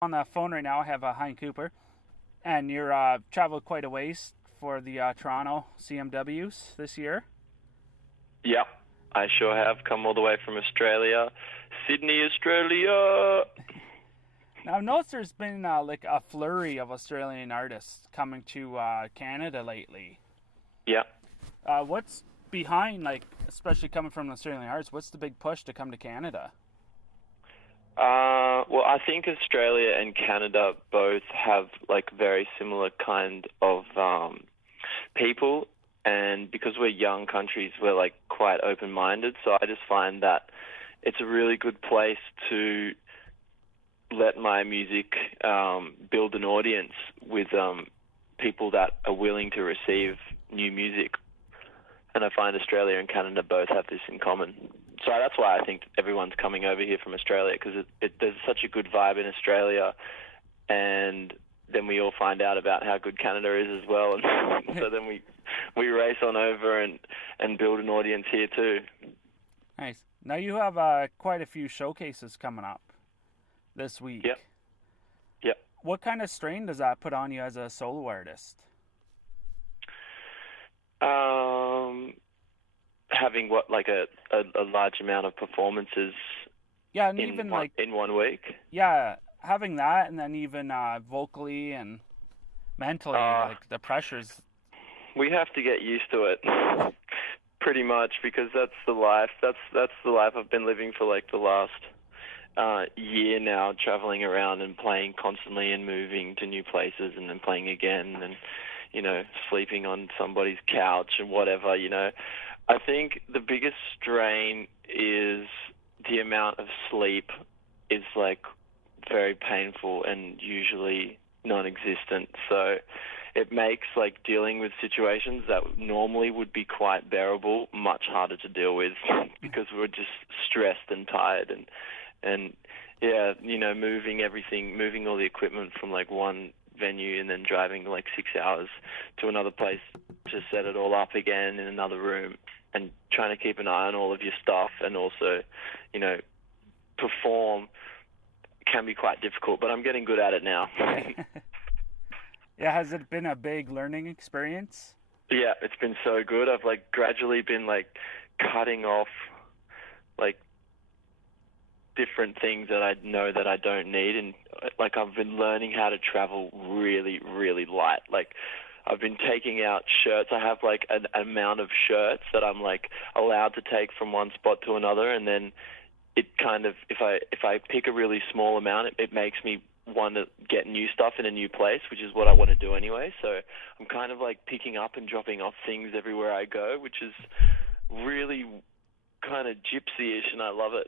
On the phone right now, I have Hein Cooper, and you're traveled quite a ways for the Toronto CMWs this year. Yep, I sure have come all the way from Australia, Sydney, Australia. Now, I've noticed there's been like a flurry of Australian artists coming to Canada lately. Yep. What's behind, like, especially coming from Australian artists? What's the big push to come to Canada? Well, I think Australia and Canada both have like very similar kind of people, and because we're young countries, we're like quite open-minded. So I just find that it's a really good place to let my music build an audience with people that are willing to receive new music. And I find Australia and Canada both have this in common. So that's why I think everyone's coming over here from Australia, because there's such a good vibe in Australia, and then we all find out about how good Canada is as well, and so then we race on over and build an audience here too. Nice. Now you have quite a few showcases coming up this week. Yep, yep. What kind of strain does that put on you as a solo artist? Um, Having what like a large amount of performances Yeah, and even like in 1 week. yeah, having that, and then even vocally and mentally, Uh, like the pressures. we have to get used to it, pretty much, because that's the life. That's the life I've been living for like the last year now, traveling around and playing constantly and moving to new places and then playing again and sleeping on somebody's couch and whatever. I think the biggest strain is the amount of sleep is like very painful and usually non-existent. So it makes like dealing with situations that normally would be quite bearable much harder to deal with because we're just stressed and tired and yeah, moving all the equipment from like one venue and then driving like 6 hours to another place to set it all up again in another room and trying to keep an eye on all of your stuff and also, you know, perform can be quite difficult, but I'm getting good at it now. Yeah, has it been a big learning experience? Yeah, it's been so good. I've like gradually been like cutting off like different things that I know that I don't need, and like I've been learning how to travel really, really light. Like I've been taking out shirts. I have like an amount of shirts that I'm like allowed to take from one spot to another, and then it kind of if I pick a really small amount, it makes me want to get new stuff in a new place, which is what I want to do anyway. So I'm kind of like picking up and dropping off things everywhere I go, which is really kind of gypsy-ish, and I love it.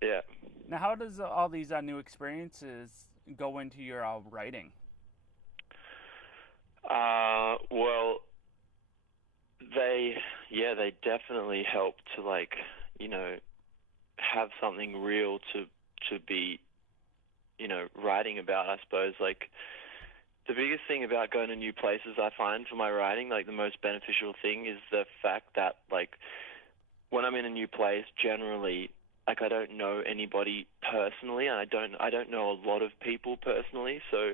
Yeah. Now, how does all these new experiences go into your writing? Well, they definitely help to like, you know, have something real to be, writing about, I suppose. Like the biggest thing about going to new places I find for my writing, like the most beneficial thing is the fact that like when I'm in a new place, generally, like I don't know anybody personally, and I don't know a lot of people personally, so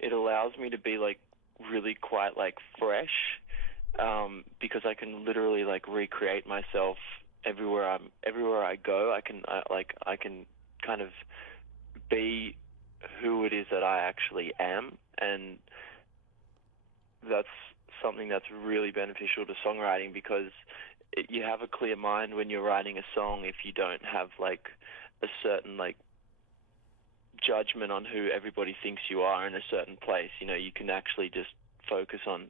it allows me to be like really quite like fresh, because I can literally like recreate myself everywhere I go. I can kind of be who it is that I actually am, and that's something that's really beneficial to songwriting because you have a clear mind when you're writing a song if you don't have like a certain like judgment on who everybody thinks you are in a certain place. You can actually just focus on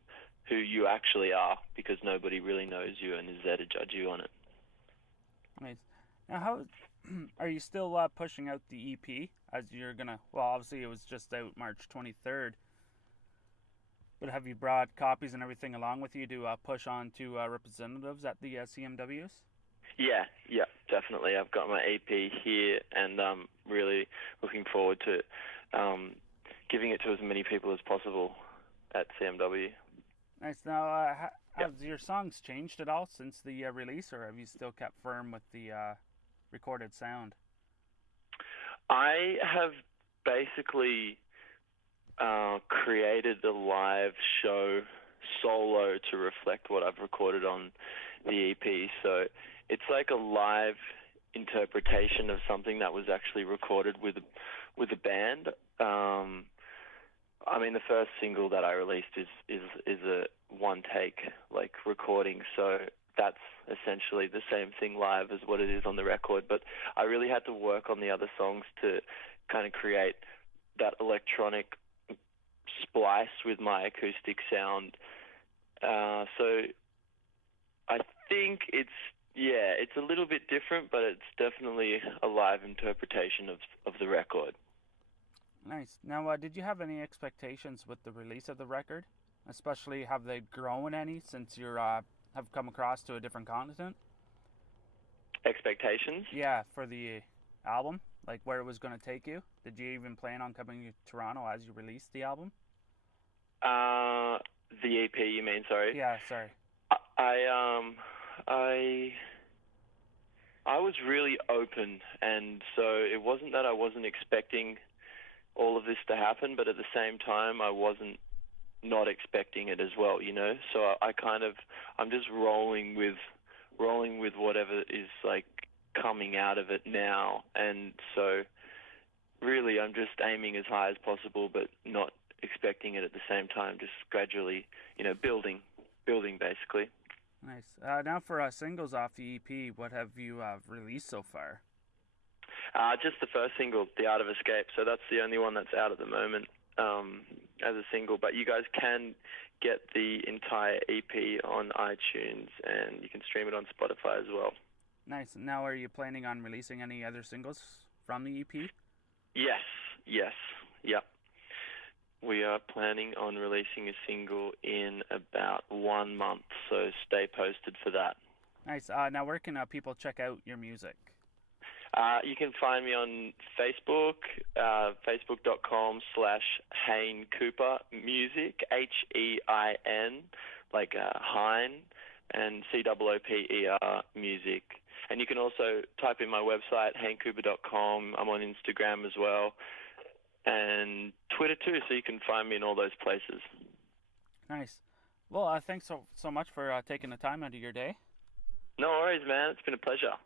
who you actually are because nobody really knows you and is there to judge you on it. Nice. Now, how are you still pushing out the EP as you're gonna? Well, obviously it was just out March 23rd, but have you brought copies and everything along with you to push on to representatives at the CMWs? Yeah, yeah, definitely. I've got my EP here, and I'm really looking forward to giving it to as many people as possible at CMW. Nice. Now, Yeah. have your songs changed at all since the release, or have you still kept firm with the recorded sound? I have basically created the live show solo to reflect what I've recorded on the EP. So it's like a live interpretation of something that was actually recorded with a band. I mean, the first single that I released is a one take like recording, so that's essentially the same thing live as what it is on the record. But I really had to work on the other songs to kind of create that electronic splice with my acoustic sound. So I think it's a little bit different, but it's definitely a live interpretation of the record. Nice. Now, did you have any expectations with the release of the record? Especially, have they grown any since you have come across to a different continent? Expectations? Yeah, for the album, like where it was going to take you. Did you even plan on coming to Toronto as you released the album? The EP, you mean? Sorry. Yeah, sorry. I was really open, and so it wasn't that I wasn't expecting all of this to happen, but at the same time, I wasn't not expecting it as well, you know. So I'm just rolling with whatever is like coming out of it now, and so really I'm just aiming as high as possible, but not expecting it at the same time. Just gradually, you know, building basically. Nice. Now for singles off the EP, what have you released so far? Just the first single, The Art of Escape. So that's the only one that's out at the moment as a single. But you guys can get the entire EP on iTunes, and you can stream it on Spotify as well. Nice. Now, are you planning on releasing any other singles from the EP? Yes. Yep. We are planning on releasing a single in about 1 month, so stay posted for that. Nice. Now, where can people check out your music? You can find me on Facebook, facebook.com/Hein Cooper Music, HEIN, like Hein, and COOPER Music. And you can also type in my website, heincooper.com. I'm on Instagram as well, and Twitter too, so you can find me in all those places. Nice. Well, thanks so much for taking the time out of your day. No worries, man. It's been a pleasure.